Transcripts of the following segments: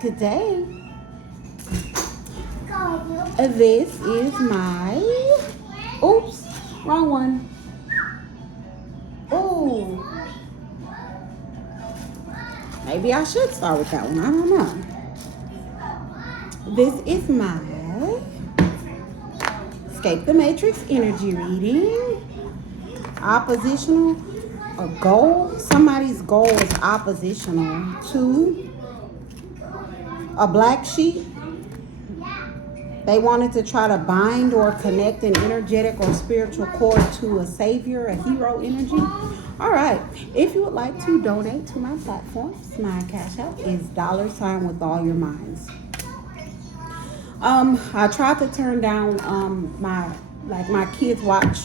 Good day. This is my, oops, wrong one. Oh, maybe I should start with that one. I don't know. This is my Escape the Matrix energy reading. Oppositional, a goal. Somebody's goal is oppositional to a black sheep. They wanted to try to bind or connect an energetic or spiritual cord to a savior, a hero energy. All right. If you would like to donate to my platforms, my cash app is $ with all your minds. I tried to turn down my kids watch.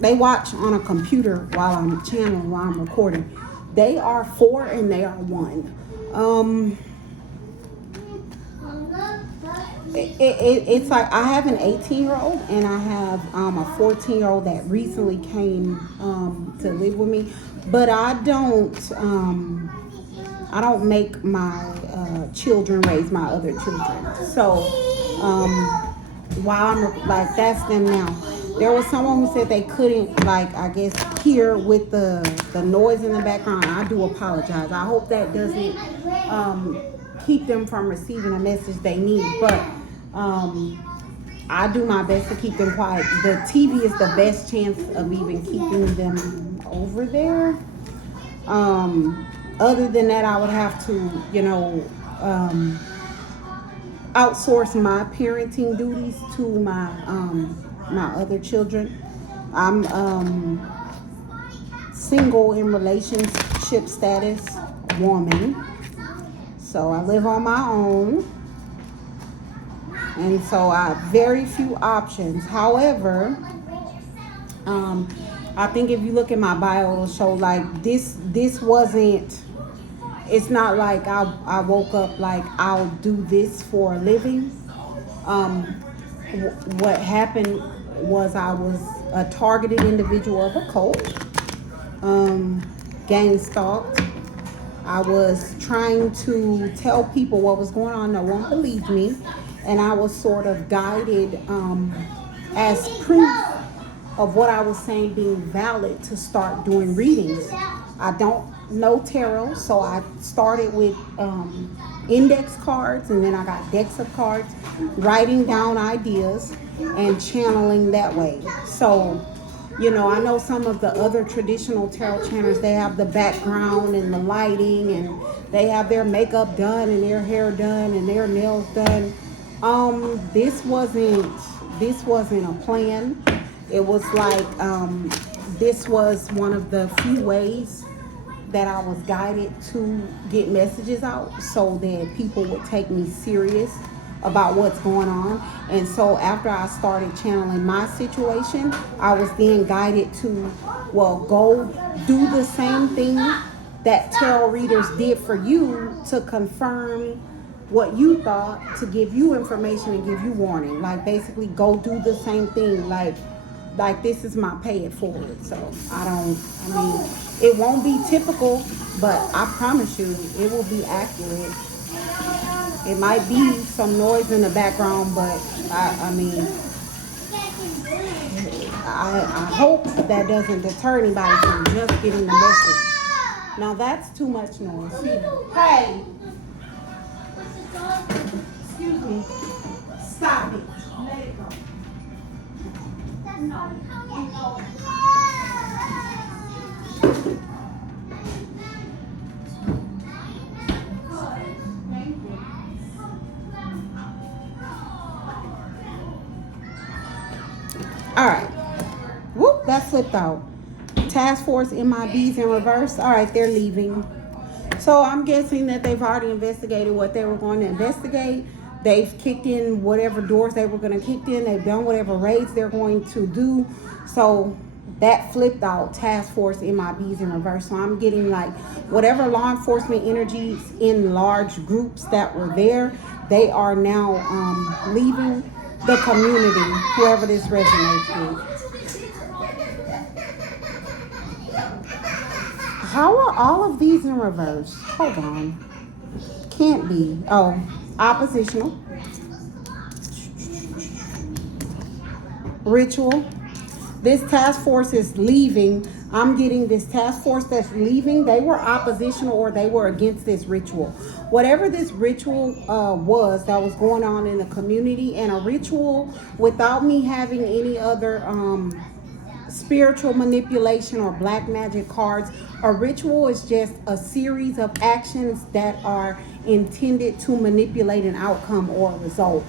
They watch on a computer while I'm channeling, while I'm recording. They are 4 and they are 1. It's like I have an 18-year-old and I have a 14-year-old that recently came to live with me, but I don't make my children raise my other children. So while I'm like, that's them now. There was someone who said they couldn't, like, I guess, hear with the noise in the background. I do apologize. I hope that doesn't keep them from receiving a message they need, but I do my best to keep them quiet. The TV is the best chance of even keeping them over there. Other than that, I would have to, outsource my parenting duties to my other children. I'm single in relationship status woman. So I live on my own. And so I have very few options. However, I think if you look at my bio, it'll show like this wasn't, it's not like I woke up like I'll do this for a living. What happened was I was a targeted individual of a cult, gang stalked. I was trying to tell people what was going on. No one believed me. And I was sort of guided as proof of what I was saying being valid to start doing readings. I don't know tarot, so I started with index cards, and then I got decks of cards, writing down ideas and channeling that way. So, I know some of the other traditional tarot channels, they have the background and the lighting, and they have their makeup done and their hair done and their nails done. This wasn't a plan. It was like this was one of the few ways that I was guided to get messages out so that people would take me serious about what's going on. And so after I started channeling my situation, I was then guided to, go do the same thing that tarot readers did for you to confirm what you thought, to give you information and give you warning. Like, basically go do the same thing. Like this is my pay it forward. So it won't be typical, but I promise you it will be accurate. It might be some noise in the background, but I hope that doesn't deter anybody from just getting the message. Now that's too much noise. Hey, excuse me. Stop it. Let it go. All right. Whoop, that flipped out. Task Force MIBs in reverse. All right, they're leaving. So I'm guessing that they've already investigated what they were going to investigate. They've kicked in whatever doors they were going to kick in. They've done whatever raids they're going to do. So that flipped out. Task Force MIBs in reverse. So I'm getting like whatever law enforcement energies in large groups that were there, they are now leaving the community, whoever this resonates with. How are all of these in reverse? Hold on. Can't be. Oh, oppositional. Ritual. This task force is leaving. I'm getting this task force that's leaving. They were oppositional or they were against this ritual. Whatever this ritual was that was going on in the community, and a ritual without me having any other spiritual manipulation or black magic cards. A ritual is just a series of actions that are intended to manipulate an outcome or a result.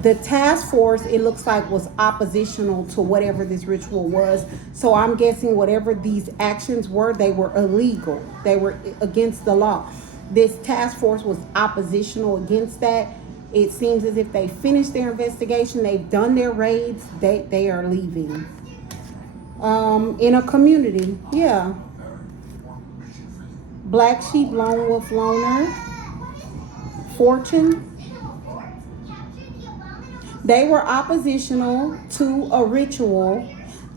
The task force, it looks like, was oppositional to whatever this ritual was. So I'm guessing whatever these actions were, they were illegal. They were against the law. This task force was oppositional against that. It seems as if they finished their investigation, they've done their raids, they are leaving. In a community, yeah. Black sheep, lone wolf, loner, fortune. They were oppositional to a ritual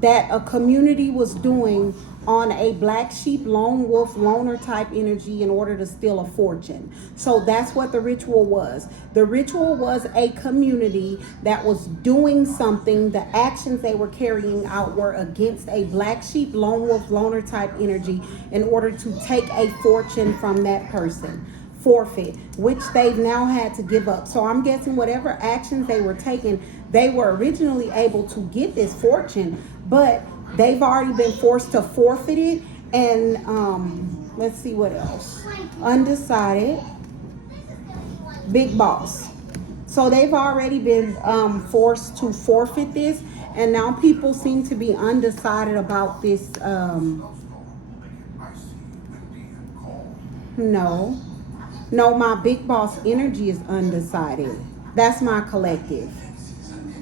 that a community was doing on a black sheep, lone wolf, loner type energy in order to steal a fortune. So that's what the ritual was. The ritual was a community that was doing something. The actions they were carrying out were against a black sheep, lone wolf, loner type energy in order to take a fortune from that person. Forfeit, which they've now had to give up. So I'm guessing whatever actions they were taking, they were originally able to get this fortune, but they've already been forced to forfeit it. And let's see what else. Undecided, big boss. So they've already been forced to forfeit this, and now people seem to be undecided about this. No, my big boss energy is undecided. That's my collective.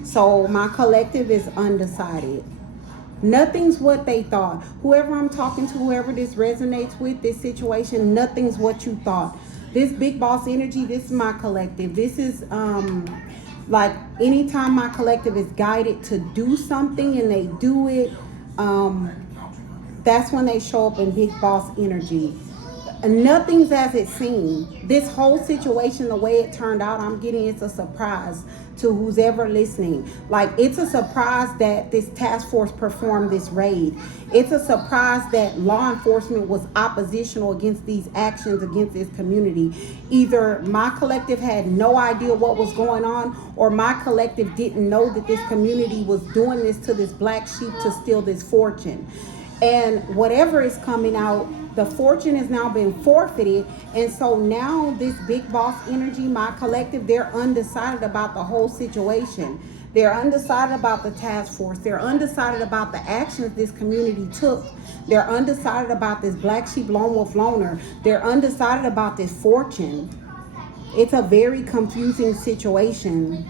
So my collective is undecided. Nothing's what they thought. Whoever I'm talking to, whoever this resonates with, this situation, nothing's what you thought. This big boss energy, this is my collective. This is like anytime my collective is guided to do something and they do it, that's when they show up in big boss energy. Nothing's as it seemed. This whole situation, the way it turned out, I'm getting it's a surprise to who's ever listening. Like, it's a surprise that this task force performed this raid. It's a surprise that law enforcement was oppositional against these actions against this community. Either my collective had no idea what was going on, or my collective didn't know that this community was doing this to this black sheep to steal this fortune. And whatever is coming out, the fortune has now been forfeited. And so now this big boss energy, my collective, they're undecided about the whole situation. They're undecided about the task force. They're undecided about the actions this community took. They're undecided about this black sheep, lone wolf, loner. They're undecided about this fortune. It's a very confusing situation.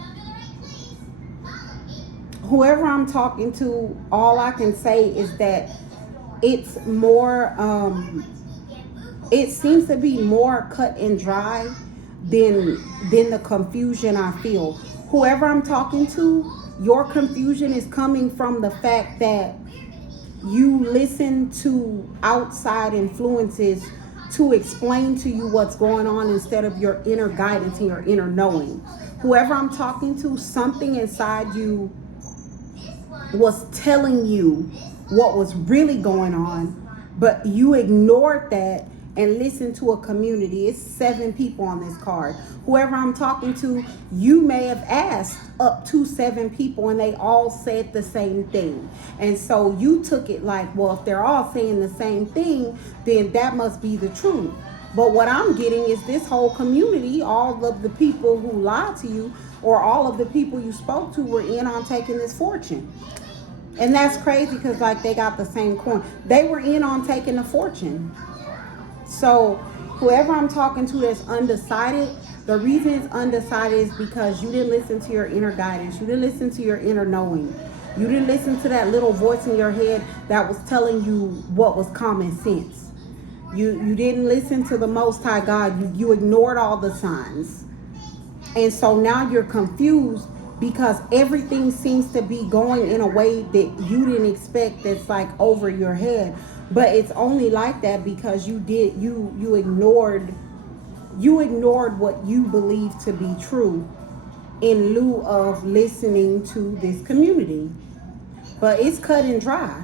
Whoever I'm talking to, all I can say is that it's more, it seems to be more cut and dry than the confusion I feel. Whoever I'm talking to, your confusion is coming from the fact that you listen to outside influences to explain to you what's going on instead of your inner guidance and your inner knowing. Whoever I'm talking to, something inside you was telling you what was really going on, but you ignored that and listened to a community. It's 7 people on this card. Whoever I'm talking to, you may have asked up to 7 people and they all said the same thing. And so you took it like, well, if they're all saying the same thing, then that must be the truth. But what I'm getting is this whole community, all of the people who lied to you or all of the people you spoke to were in on taking this fortune. And that's crazy because, like, they got the same coin. They were in on taking the fortune. So whoever I'm talking to that's undecided, the reason it's undecided is because you didn't listen to your inner guidance. You didn't listen to your inner knowing. You didn't listen to that little voice in your head that was telling you what was common sense. You didn't listen to the Most High God. You ignored all the signs. And so now you're confused because everything seems to be going in a way that you didn't expect, that's like over your head. But it's only like that because you ignored You ignored what you believe to be true in lieu of listening to this community. But it's cut and dry.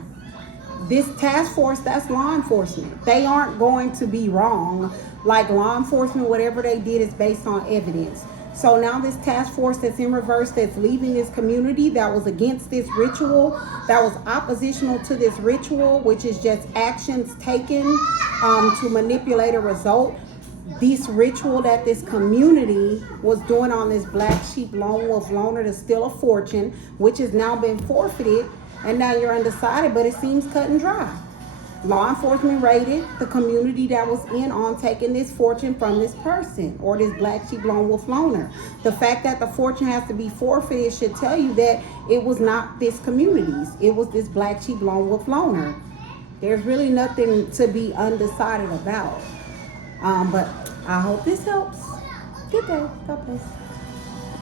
This task force, that's law enforcement. They aren't going to be wrong. Like law enforcement, whatever they did is based on evidence. So now this task force that's in reverse, that's leaving this community, that was against this ritual, that was oppositional to this ritual, which is just actions taken to manipulate a result. This ritual that this community was doing on this black sheep lone wolf loner to steal a fortune, which has now been forfeited, and now you're undecided, but it seems cut and dry. Law enforcement raided the community that was in on taking this fortune from this person or this black sheep lone wolf loner. The fact that the fortune has to be forfeited should tell you that it was not this community's. It was this black sheep lone wolf loner. There's really nothing to be undecided about. But I hope this helps. Good day. God bless.